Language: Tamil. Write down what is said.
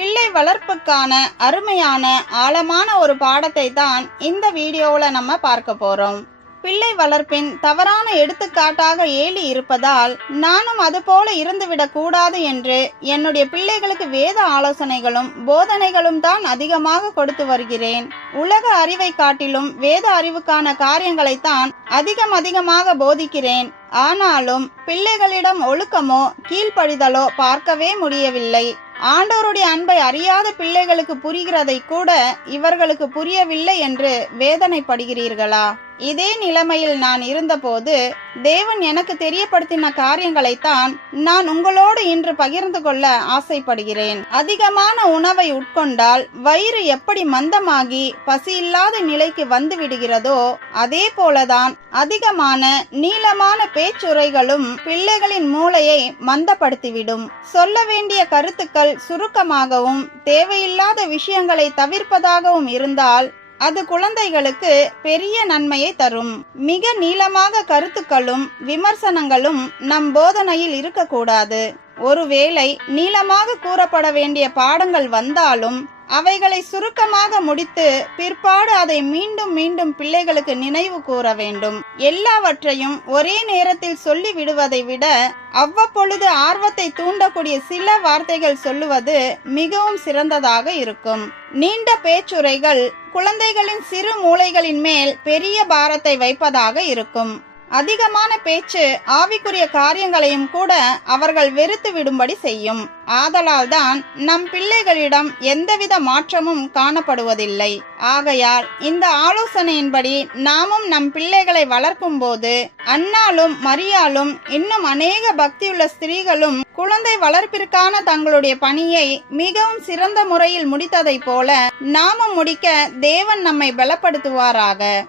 பிள்ளை வளர்ப்புக்கான அருமையான ஆழமான ஒரு பாடத்தை தான் இந்த வீடியோவில் நம்ம பார்க்க போறோம். பிள்ளை வளர்ப்பின் தவறான எடுத்துக்காட்டாக ஏலி இருப்பதால் நானும் அதுபோல இருந்துவிடக் கூடாது என்று என்னுடைய பிள்ளைகளுக்கு வேத ஆலோசனைகளும் போதனைகளும் தான் அதிகமாக கொடுத்து வருகிறேன். உலக அறிவை காட்டிலும் வேத அறிவுக்கான காரியங்களைத்தான் அதிகம் அதிகமாக போதிக்கிறேன். ஆனாலும் பிள்ளைகளிடம் ஒழுக்கமோ கீழ்ப்படிதலோ பார்க்கவே முடியவில்லை. ஆண்டவருடைய அன்பை அறியாத பிள்ளைகளுக்கு புரிகிறதை கூட இவர்களுக்கு புரியவில்லை என்று வேதனைப்படுகிறீர்களா? இதே நிலைமையில் நான் இருந்தபோது தேவன் எனக்கு தெரியப்படுத்தின காரியங்களைத்தான் நான் உங்களோடு இன்று பகிர்ந்து கொள்ள ஆசைப்படுகிறேன். அதிகமான உணவை உட்கொண்டால் வயிறு எப்படி மந்தமாகி பசியில்லாத நிலைக்கு வந்து விடுகிறதோ அதே போலதான் அதிகமான நீளமான பேச்சுரைகளும் பிள்ளைகளின் மூளையை மந்தப்படுத்திவிடும். சொல்ல வேண்டிய கருத்துக்கள் சுருக்கமாகவும் தேவையில்லாத விஷயங்களை தவிர்ப்பதாகவும் இருந்தால் அது குழந்தைகளுக்கு பெரிய நன்மையை தரும். மிக நீளமாக கருத்துக்களும் விமர்சனங்களும் நம் போதனையில் இருக்கக்கூடாது. ஒருவேளை நீளமாக கூறப்பட வேண்டிய பாடங்கள் வந்தாலும் அவைகளை சுருக்கமாக முடித்து பிற்பாடு அதை மீண்டும் மீண்டும் பிள்ளைகளுக்கு நினைவு கூற வேண்டும். எல்லாவற்றையும் ஒரே நேரத்தில் சொல்லி விடுவதை விட அவ்வப்பொழுது ஆர்வத்தை தூண்டக்கூடிய சில வார்த்தைகள் சொல்லுவது மிகவும் சிறந்ததாக இருக்கும். நீண்ட பேச்சுரைகள் குழந்தைகளின் சிறு மூளைகளின் மேல் பெரிய பாரத்தை வைப்பதாக இருக்கும். அதிகமான பேச்சு ஆவிக்குரிய காரியங்களையும் கூட அவர்கள் வெறுத்து விடும்படி செய்யும். ஆதலால் தான் நம் பிள்ளைகளிடம் எந்தவித மாற்றமும் காணப்படுவதில்லை. ஆகையால் இந்த ஆலோசனையின்படி நாமும் நம் பிள்ளைகளை வளர்க்கும் போது அன்னாலும் மரியாலும் இன்னும் அநேக பக்தியுள்ள ஸ்திரீகளும் குழந்தை வளர்ப்பிற்கான தங்களுடைய பணியை மிகவும் சிறந்த முறையில் முடித்ததைப் போல நாமும் முடிக்க தேவன் நம்மை பலப்படுத்துவாராக.